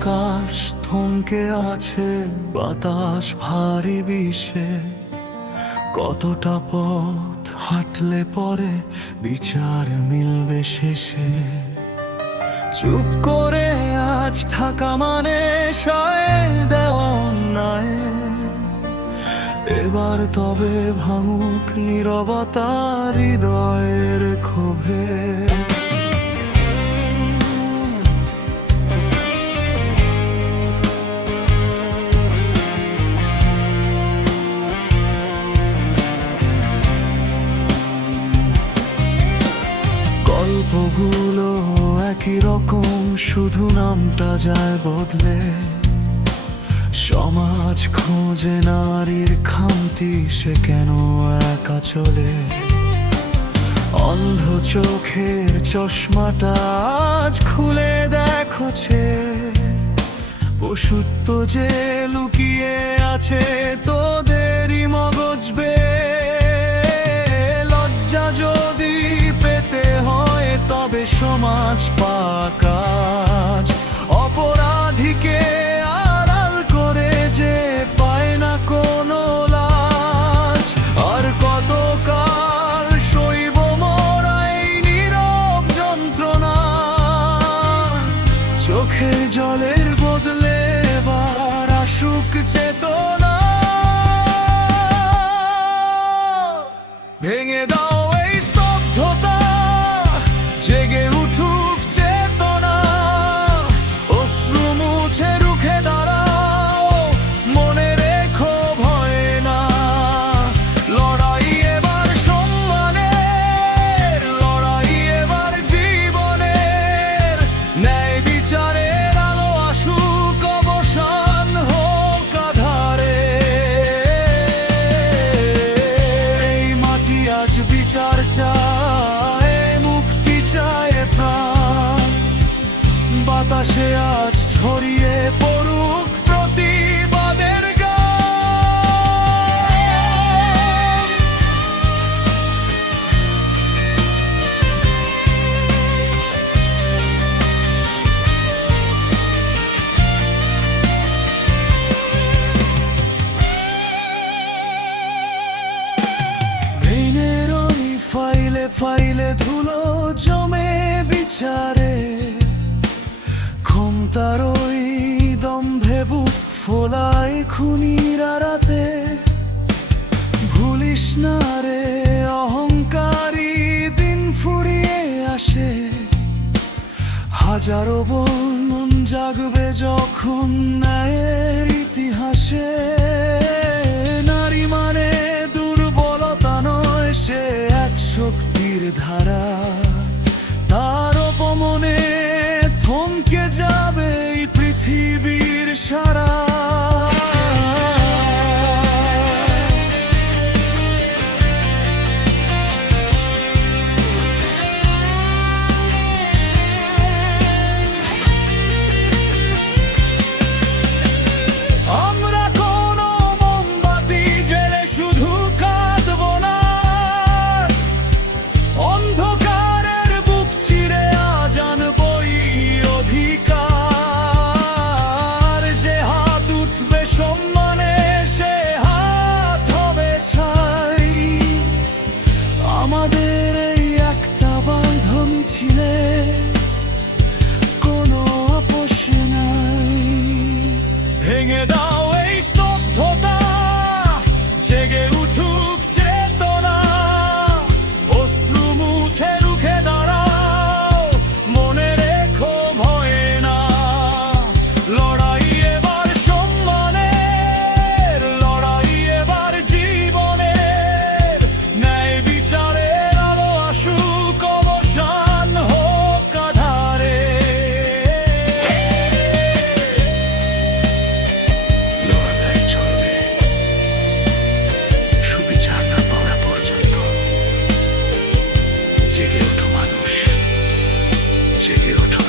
আকাশ থমকে আছে, বাতাস ভারী বিষে। কতটা পথ হাঁটলে পরে বিচার মিলবে শেষে। চুপ করে আজ থাকা মানে সয়ে দেওয়া অন্যায়। এবার তবে ভাঙুক নীরবতা হৃদয়ের ক্ষোভে। গল্পগুলো একই রকম, শুধু নামটা যায় বদলে। সমাজ খোঁজে নারীর খামতি, সে কেন একা চলে? অন্ধ চোখের চশমাটা আজ খুলে দেখছে, পশুত্ব যে লুকিয়ে আছে তোদেরই মগজবে। লজ্জা যদি পেতে হয় তবে সমাজ পাকাজ, অপরাধীকে আড়াল করে যে পায় না কোনো লাজ। আর কতকাল সইব মোরা এই নীরব যন্ত্রণা? চোখের জলের বদলে এবার আসুক চেতনা। ভেঙে দাও এই স্তব্ধতা, জেগে উঠুক চেতনা। অশ্রু মুছে রুখে দাঁড়াও, মনে রেখো ভয় না। লড়াই এবার সম্মানের, লড়াই এবার জীবনের। ন্যায় বিচারের আলো আসুক, অবসান হোক আঁধারে। এই মাটি আজ বিচার চায়, মুক্তি চায় প্রাণ। বাতাসে আজ ছড়িয়ে পড়ুক প্রতিবাদের গান। ব্রেইনের ওই ফাইলে ফাইলে ধুলো জমে বিচারে। ক্ষমতার ওই দম্ভে বুক ফোলায় খুনির আড়াতে। ভুলিস না রে অহংকারী, দিন ফুরিয়ে আসে। হাজারো বর্ণন জাগবে যখন ন্যায়ের ইতিহাসে। নারী মানে দুর্বলতা নয়, সে এক শক্তির ধারা। তার অপমনে থমকে যাবে এই পৃথিবীর সারা। আমরা কোনো মোমবাতি জেলে শুধু কাঁদবো না। অন্ধকারের বুক চিরে আজ আনবই অধিকার। যে হাত উঠবে সম্মানে, সে হাত হবে ছাই। আমাদের এই একটা বাঁধ মিছিলে কোনো আপোষ নাই। ভেঙে দাও এই স্তব্ধতা, জেগে উঠুক চেতনা। অশ্রু মুছে রুখে দাঁড়াও, মনে রেখো ভয় না। লড়াই এবার সম্মানের, লড়াই এবার জীবনের। ন্যায় বিচারের আলো আসুক, অবসান হোক আঁধারে। লড়াই চলবে সুবিচার না পাওয়া পর্যন্ত। জেগে ওঠো মানুষ, জেগে ওঠো।